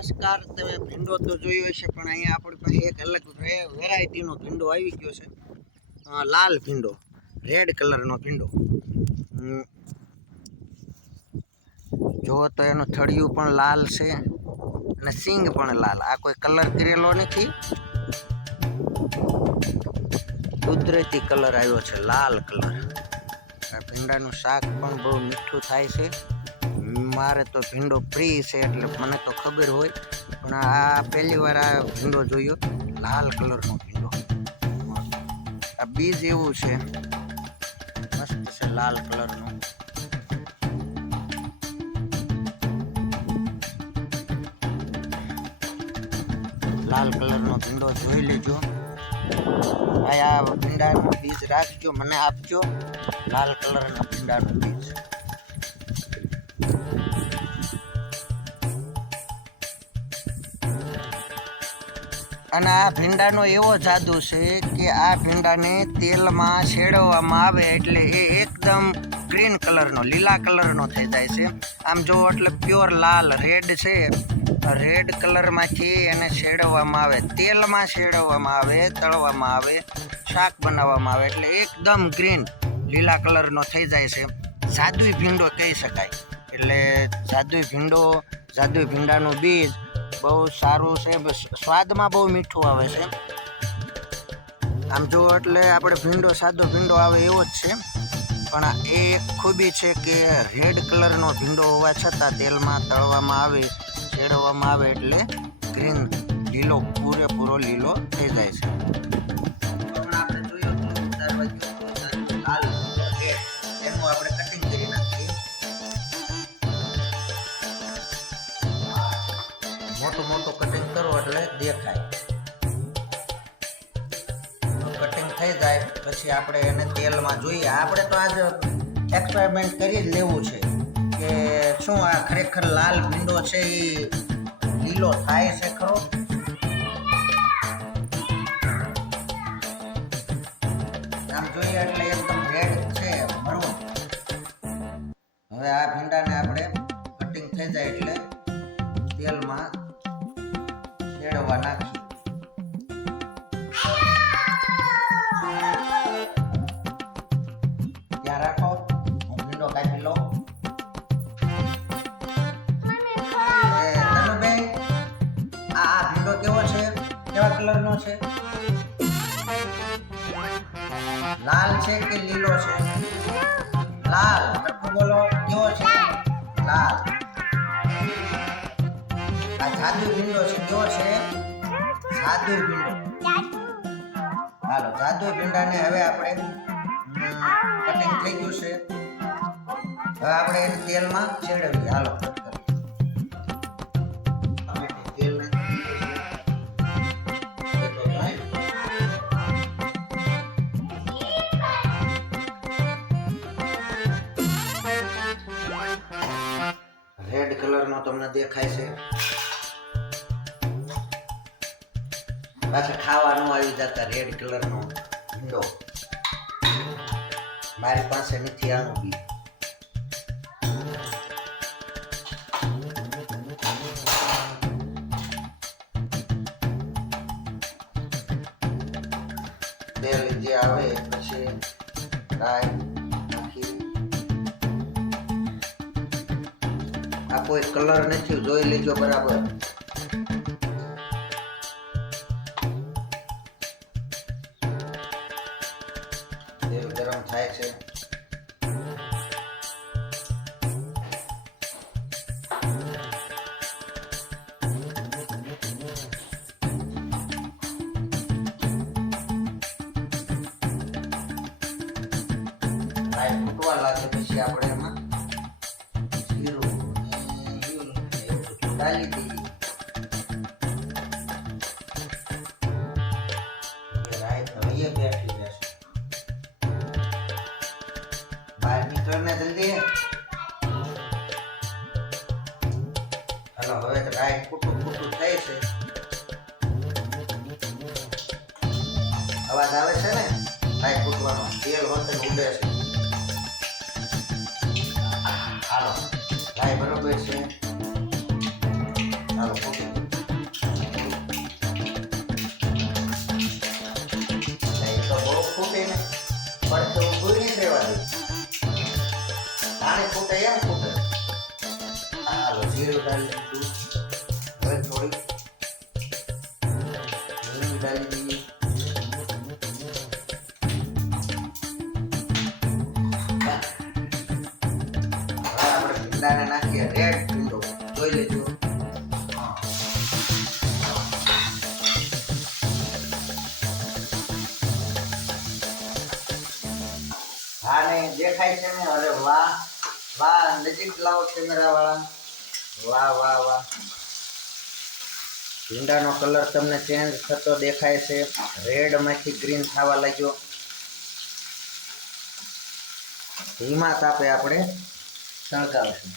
નમસ્કાર. તમે ભીંડો તો જોયો હશે, પણ અહીંયા આપણી પાસે એક અલગ વેરાયટીનો ભીંડો આવી ગયો છે. લાલ ભીંડો, રેડ કલરનો ભીંડો. જો તો એનું થળિયું પણ લાલ છે અને સિંગ પણ લાલ. આ કોઈ કલર કરેલો નથી, કુદરતી કલર આવ્યો છે, લાલ કલર. આ ભીંડાનું શાક પણ બહુ મીઠું થાય છે. મારે તો ભીંડો પ્રિય છે એટલે મને તો ખબર હોય, પણ આ પહેલી વાર આ ભીંડો જોયો, લાલ કલરનો ભીંડો. આ બીજ એવું છે, મસ્ત છે, લાલ કલરનું. લાલ કલરનો ભીંડો જોઈ લેજો. આ ભીંડાનું બીજ રાખજો, મને આપજો, લાલ કલરના ભીંડાનું બીજ. અને આ ભીંડાનો એવો જાદુ છે કે આ ભીંડાને તેલમાં શેડવવામાં આવે એટલે એ એકદમ ગ્રીન કલરનો, લીલા કલરનો થઈ જાય છે. આમ જો એટલે પ્યોર લાલ રેડ છે, રેડ કલરમાંથી એને શેડવવામાં આવે, તેલમાં શેડવવામાં આવે, તળવામાં આવે, શાક બનાવવામાં આવે એટલે એકદમ ગ્રીન લીલા કલરનો થઈ જાય છે. જાદુઈ ભીંડો કહી શકાય. એટલે જાદુઈ ભીંડાનું બીજ બહુ સારું છે, સ્વાદમાં બહુ મીઠું આવે છે. આમ જો એટલે આપણે ભીંડો સાદો ભીંડો આવે એવો જ છે, પણ એ ખૂબી છે કે રેડ કલરનો ભીંડો હોવા છતાં તેલમાં તળવામાં આવે, શેડવવામાં આવે એટલે ગ્રીન લીલો, પૂરેપૂરો લીલો થઈ જાય છે. આપણે જોઈએ લાલ એનું આપણે કટિંગ કરી નાખીએ. મોટું કટિંગ કરો એટલે દેખાય. કટિંગ થઈ જાય પછી આપણે એને તેલમાં જોઈએ. આપણે તો આજ એક્સપેરિમેન્ટ કરી જ લેવું છે કે શું આ ખરેખર લાલ ભીંડો છે એ લીલો થાય છે ખરો. આમ જોઈએ એટલે એકદમ રેડ છે, મરૂન. હવે આ ભીંડાને આપણે કટિંગ થઈ જાય એટલે તેલમાં શેડવા નાખીએ. ત્યાં રાખો, હું ભીંડો કાપી લઉં. તનુબેન, આ ભીંડો કેવો છે, કેવા કલરનો છે? લાલ છે કે લીલો છે? લાલ. સરખું બોલો, કેવો છે? લાલ. આ જાદુઈ ભીંડો છે, કેવો છે? જાદુઈ ભીંડો. હાલો, જાદુઈ ભીંડાને હવે આપણે કટિંગ થઈ ગયું છે. હવે આપણે એને તેલમાં ચેડવીએ. હાલો, રેડ કલરનો તમને દેખાય છે. પાછા ખાવાનું આવી જતા રેડ કલરનો ભીંડો. મારી પાસે નથી આનું બી. તેલ જે આવે પછી રાઈ નાખી. આ કોઈ કલર નથી, જોઈ લેજો બરાબર. તેલ ગરમ થાય છે. રાઈ ફૂટવા લાગે પછી આપણે એમાં જીરું ડાલી દઈએ. રાઈ ધણીએ બેઠી જશે. બહાર નીકળને જલ્દી. હાલો, હવે તો રાઈ ફૂટું થાય છે. અવાજ આવે છે ને રાઈ ફૂટવાનો? તેલ વખતે ઉડે છે. હાલો, રાઈ બરોબર છે. ચાલો, આને ફૂટે એમ ફૂટે. હાલો જીરું ડાલી દીધું. હવે થોડી હિંગ ડાલી દઈએ. આપણે ભીંડાને નાખીએ રેડ ભીંડો જોઈ લેજો. હા ને દેખાય છે ને? અરે વાહ વાહ, નજીક લાવો કેમેરા વાળા. વાહ વાહ વાહ, ભીંડાનો કલર તમને ચેન્જ થતો દેખાય છે. રેડ માંથી ગ્રીન થવા લાગ્યો. ધીમા તાપે આપણે સળગાવશું.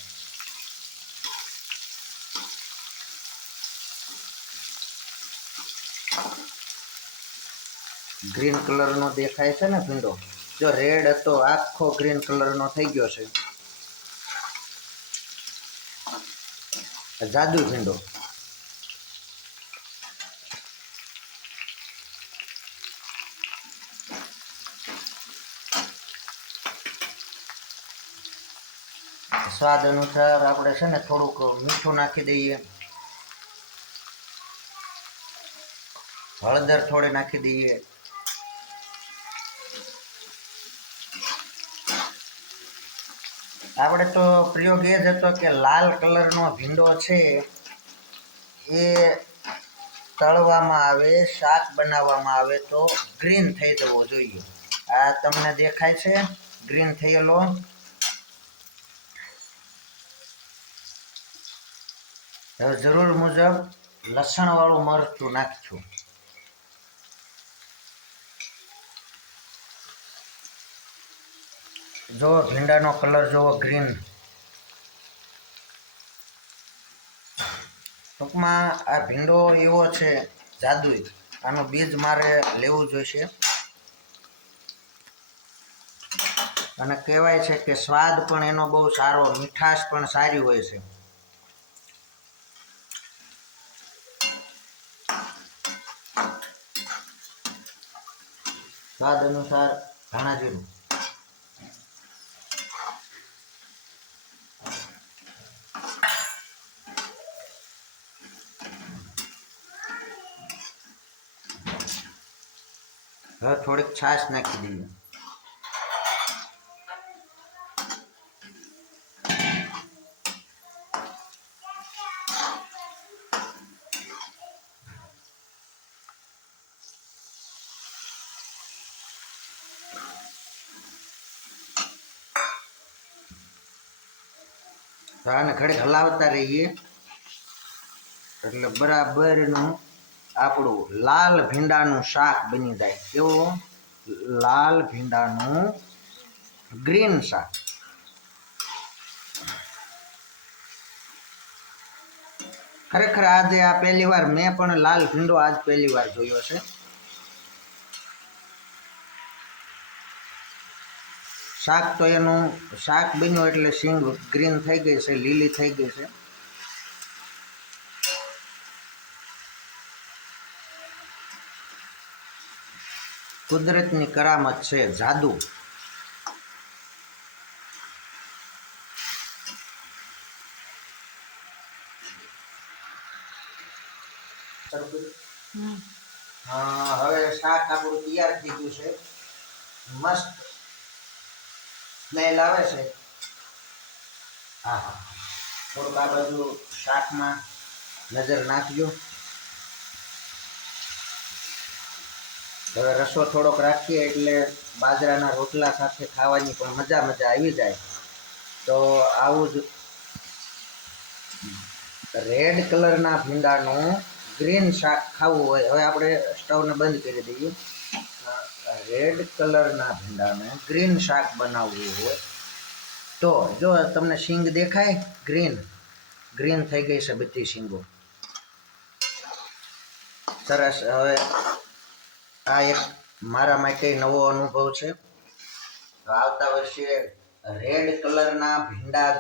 ગ્રીન કલર નો દેખાય છે ને ભીંડો? જો રેડ હતો આખો ગ્રીન કલર નો થઈ ગયો છે. જાદુ ભીંડો. સ્વાદ અનુસાર આપણે છે ને થોડુંક મીઠું નાખી દઈએ. હળદર થોડી નાખી દઈએ. આપણે તો પ્રયોગ એ જ હતો કે લાલ કલરનો ભીંડો છે એ તળવામાં આવે, શાક બનાવવામાં આવે તો ગ્રીન થઈ જવો જોઈએ. આ તમને દેખાય છે ગ્રીન થયેલો? હવે જરૂર મુજબ લસણ વાળું મરચું નાખશું. જો ભીંડાનો કલર જોવો ગ્રીન. ટૂંકમાં આ ભીંડો એવો છે જાદુઈ. આનું બીજ મારે લેવું જોઈશે. અને કહેવાય છે કે સ્વાદ પણ એનો બહુ સારો, મીઠાશ પણ સારી હોય છે. સ્વાદ અનુસાર ધાણા જીરું. હવે થોડીક છાશ નાખી દઈએ. આને ઘડીક હલાવતા રહીએ એટલે બરાબરનું આપણું લાલ ભીંડાનું શાક બની જાય. કેવું? લાલ ભીંડાનું ગ્રીન શાક. ખરેખર આજે આ પહેલી વાર મેં પણ લાલ ભીંડો આજ પહેલી વાર જોયો છે. શાક તો એનું શાક બન્યું એટલે શીંગ ગ્રીન થઈ ગઈ છે, લીલી થઈ ગઈ છે. કુદરતની કરામત છે, જાદુ. હવે શાક આપણું તૈયાર થઈ ગયું છે. મસ્ત સ્મેલ આવે છે. હા હા, થોડુંક આ બાજુ શાકમાં નજર નાખજો. હવે રસો થોડોક રાખીએ એટલે બાજરાના રોટલા સાથે ખાવાની પણ મજા આવી જાય. તો આવું જ રેડ કલરના ભીંડાનું ગ્રીન શાક ખાવું હોય. હવે આપણે સ્ટવને બંધ કરી દઈએ. રેડ કલરના ભીંડાનું ગ્રીન શાક બનાવવું હોય તો જો તમને શીંગ દેખાય? ગ્રીન થઈ ગઈ છે બધી શીંગો. સરસ. હવે આ એક મારા માટે નવો અનુભવ છે. આવતા વર્ષે રેડ કલરના ભીંડા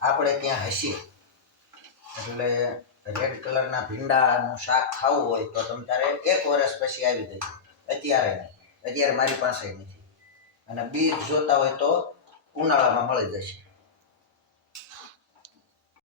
આપણે ત્યાં હશે એટલે રેડ કલરના ભીંડાનું શાક ખાવું હોય તો તમે તારે 1 વર્ષ પછી આવી જાય. અત્યારે મારી પાસે નથી. અને બીજ જોતા હોય તો ઉનાળામાં મળી જશે.